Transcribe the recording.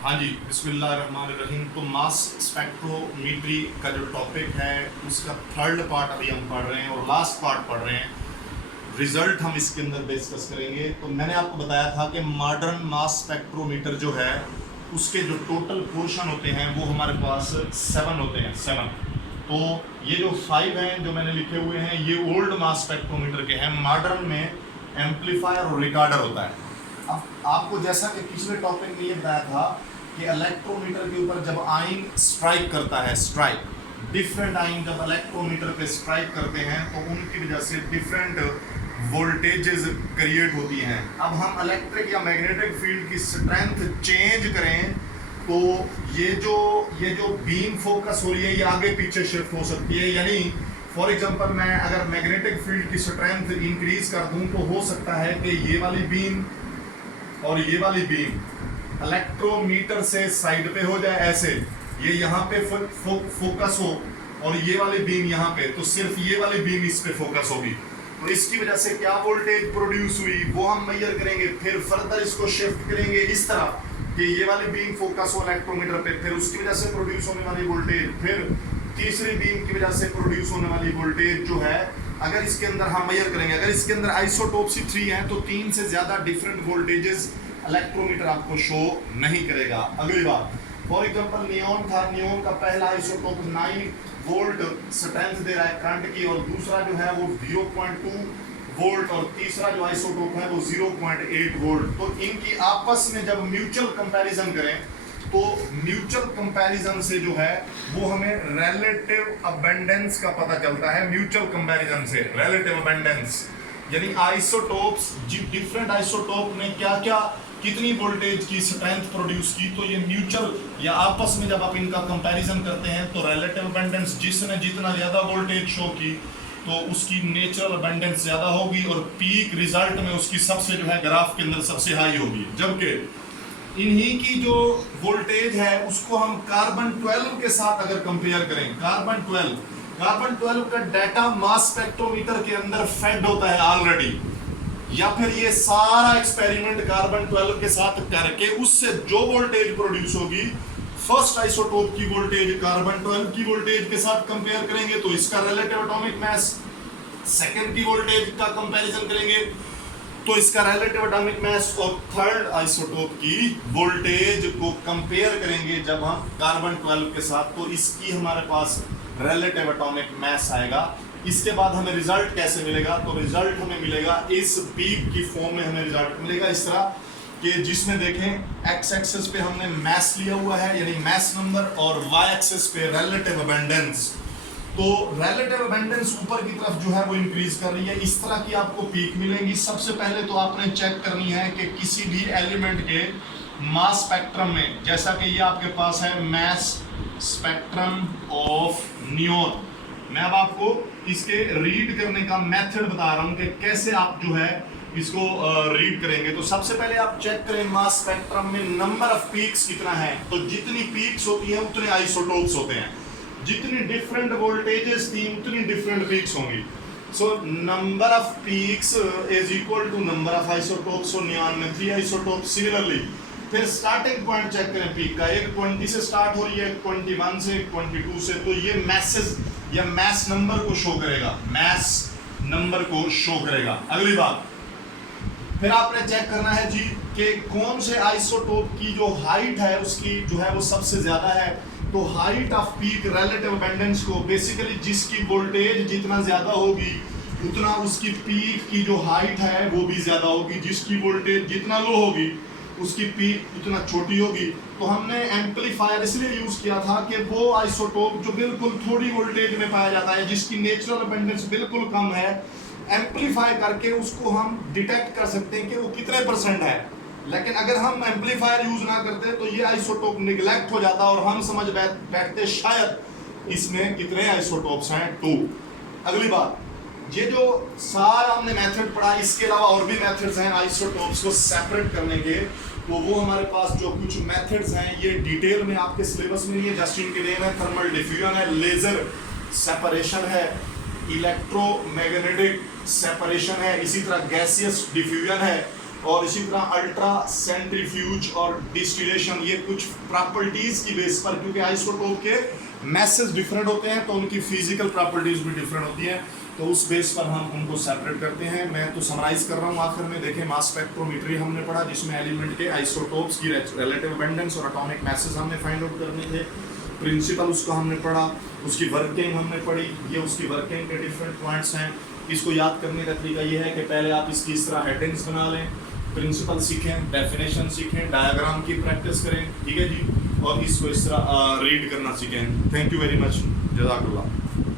हाँ जी, बिस्मिल्लाहिर्रहमानिर्रहीम। तो मास स्पेक्ट्रोमीट्री का जो टॉपिक है उसका थर्ड पार्ट अभी हम पढ़ रहे हैं और लास्ट पार्ट पढ़ रहे हैं। रिजल्ट हम इसके अंदर डिस्कस करेंगे। तो मैंने आपको बताया था कि मॉडर्न मास स्पेक्ट्रोमीटर जो है उसके जो टोटल पोर्शन होते हैं वो हमारे पास 7 होते हैं, 7। तो ये जो 5 हैं जो मैंने लिखे हुए हैं ये ओल्ड मास स्पेक्ट्रोमीटर के हैं। मॉडर्न में एम्पलीफायर और रिकॉर्डर होता है। अब आपको जैसा कि पिछले टॉपिक में ये बताया था कि इलेक्ट्रोमीटर के ऊपर जब आइन स्ट्राइक करता है, स्ट्राइक डिफरेंट आइन जब इलेक्ट्रोमीटर पे स्ट्राइक करते हैं तो उनकी वजह से डिफरेंट वोल्टेजेस क्रिएट होती हैं। अब हम इलेक्ट्रिक या मैग्नेटिक फील्ड की स्ट्रेंथ चेंज करें तो ये जो बीम फोकस हो रही है ये आगे पीछे शिफ्ट हो सकती है। यानी फॉर एग्जांपल मैं अगर मैग्नेटिक फील्ड की स्ट्रेंथ इंक्रीज कर दूं तो हो सकता है कि ये वाली बीम और ये वाली बीम इलेक्ट्रोमीटर से साइड पे हो जाए, ऐसे ये यहाँ पे फोकस हो और ये वाली बीम यहाँ पे, तो सिर्फ ये वाली बीम इस पे फोकस होगी। तो इसकी वजह से क्या वोल्टेज प्रोड्यूस हुई वो हम मेजर करेंगे। फिर फर्दर इसको शिफ्ट करेंगे इस तरह कि ये वाली बीम फोकस हो इलेक्ट्रोमीटर पे, फिर उसकी वजह से प्रोड्यूस होने वाली वोल्टेज, फिर तीसरी बीम की वजह से प्रोड्यूस होने वाली वोल्टेज जो है अगर इसके अंदर हम मेजर करेंगे, अगर इसके अंदर आइसोटोप्स 3 हैं तो 3 से ज्यादा डिफरेंट वोल्टेजेस इलेक्ट्रोमीटर आपको शो नहीं करेगा। अगली बात, फॉर एग्जांपल नियॉन था, नियॉन का पहला आइसोटोप 9 वोल्ट स्ट्रेंथ दे रहा है करंट की, और दूसरा जो है वो 0.2 वोल्ट, और तीसरा जो आइसोटोप है वो 0.8 वोल्ट। तो इनकी आपस में जब म्यूचुअल कंपैरिजन करें तो म्यूचुअल कंपैरिजन से जो है वो हमें रिलेटिव अबंडेंस का पता चलता है। म्यूचुअल कंपैरिजन से रिलेटिव अबंडेंस यानी आइसोटोप्स, डिफरेंट आइसोटोप ने क्या क्या कितनी वोल्टेज की स्ट्रेंथ प्रोड्यूस की, तो ये म्यूचुअल या आपस में जब आप इनका कंपैरिजन करते हैं तो रिलेटिव अबंडेंस जिसने जितना ज्यादा वोल्टेज शो की तो उसकी नेचुरल अबंडेंस ज्यादा होगी और पीक रिजल्ट में उसकी सबसे जो है ग्राफ के अंदर सबसे हाई होगी। जबकि इन्हीं की जो वोल्टेज है उसको हम कार्बन 12 के साथ अगर कंपेयर करें, कार्बन 12 का डाटा मास स्पेक्ट्रोमीटर के अंदर फेड होता है ऑलरेडी, या फिर ये सारा एक्सपेरिमेंट कार्बन 12 के साथ करके उससे जो वोल्टेज प्रोड्यूस होगी फर्स्ट आइसोटोप की वोल्टेज कार्बन 12 की वोल्टेज के साथ कंपेयर करेंगे तो इसका रिलेटिव एटॉमिक मास, सेकंड की वोल्टेज का कंपैरिजन करेंगे तो इसका रिलेटिव एटॉमिक मास, और थर्ड आइसोटोप की वोल्टेज को कंपेयर करेंगे जब हम कार्बन 12 के साथ, तो इसकी हमारे पास रिलेटिव एटॉमिक मास आएगा। इसके बाद हमें रिजल्ट कैसे मिलेगा, तो रिजल्ट हमें मिलेगा इस पीक की फॉर्म में, हमें रिजल्ट मिलेगा इस तरह कि जिसमें देखें एक्स एक्सिस पे हमने मास लिया हुआ है यानी मास नंबर, और वाई एक्सिस पे रिलेटिव अबंडेंस। तो रिलेटिव अबंडेंस ऊपर की तरफ जो है वो इंक्रीज कर रही है। इस तरह की आपको पीक मिलेंगी। सबसे पहले तो आपने चेक करनी है कि किसी भी एलिमेंट के मास स्पेक्ट्रम में, जैसा कि ये आपके पास है मास स्पेक्ट्रम ऑफ नियॉन, मैं अब आपको इसके रीड करने का मेथड बता रहा हूं कि कैसे आप जो है इसको रीड करेंगे। तो सबसे पहले आप चेक करें मास स्पेक्ट्रम में नंबर ऑफ पीक्स कितना है, तो जितनी पीक्स होती हैं उतने आइसोटोप्स होते हैं, जितनी डिफरेंट वोल्टेजेस थी उतनी डिफरेंट पीक्स होंगी। So number of peaks is equal to number of isotopes. So neon में 3 आइसोटोप्स। सिमिलरली फिर स्टार्टिंग पॉइंट चेक करें पीक का, एक 20 से स्टार्ट हो रही है, 21 से, 22 से, तो ये मैसेज या मैस नंबर को शो करेगा, मैस नंबर को शो करेगा। अगली बात, फिर आपने चेक करना है जी कि कौन से आइसोटोप की जो हाइट है उसकी जो है वो सबसे ज्यादा है। तो height off peak relative abundance को बेसिकली जिसकी वोल्टेज जितना ज्यादा होगी उतना उसकी पीक की जो हाइट है वो भी ज्यादा होगी, जिसकी वोल्टेज जितना लो होगी उसकी पीक उतना छोटी होगी। तो हमने एम्पलीफायर इसलिए यूज किया था कि वो आइसोटोप जो बिल्कुल थोड़ी वोल्टेज में पाया जाता है, जिसकी नेचुरल अबंडेंस बिल्कुल कम है, एम्पलीफाई करके उसको हम डिटेक्ट कर सकते हैं कि वो कितने परसेंट है। लेकिन अगर हम एम्पलीफायर यूज ना करते तो ये आइसोटोप निगलेक्ट हो जाता और हम समझ बैठते शायद इसमें कितने आइसोटोप्स हैं, 2। अगली बात, ये जो सारा हमने मेथड पढ़ा इसके अलावा और भी मेथड्स हैं आइसोटोप्स को सेपरेट करने के, तो वो हमारे पास जो कुछ मेथड्स हैं ये डिटेल में आपके सिलेबस में नहीं है। जस्ट इनके नेम है, थर्मल डिफ्यूजन है, लेजर सेपरेशन है, इलेक्ट्रोमैग्नेटिक सेपरेशन है, इसी तरह गैसियस डिफ्यूजन है, और इसी तरह अल्ट्रा सेंट्रीफ्यूज और डिस्टिलेशन, ये कुछ प्रॉपर्टीज की बेस पर, क्योंकि आइसोटोप के मैसेज डिफरेंट होते हैं तो उनकी फिजिकल प्रॉपर्टीज भी डिफरेंट होती हैं, तो उस बेस पर हम उनको सेपरेट करते हैं। मैं तो समराइज कर रहा हूँ आखिर में। देखें, मास स्पेक्ट्रोमेट्री हमने पढ़ा जिसमें एलिमेंट के आइसोटोप्स की रिलेटिव अबंडेंस और एटॉमिक मैसेज हमने फाइंड आउट करने थे। प्रिंसिपल उसका हमने पढ़ा, उसकी वर्किंग हमने पढ़ी, ये उसकी वर्किंग के डिफरेंट पॉइंट्स हैं। इसको याद करने का तरीका ये है कि पहले आप इसकी इस तरह हेडिंग्स बना लें, प्रिंसिपल सीखें, डेफिनेशन सीखें, डायग्राम की प्रैक्टिस करें, ठीक है जी, और इसको इस तरह रीड करना सीखें। थैंक यू वेरी मच, जज़ाकल्लाह।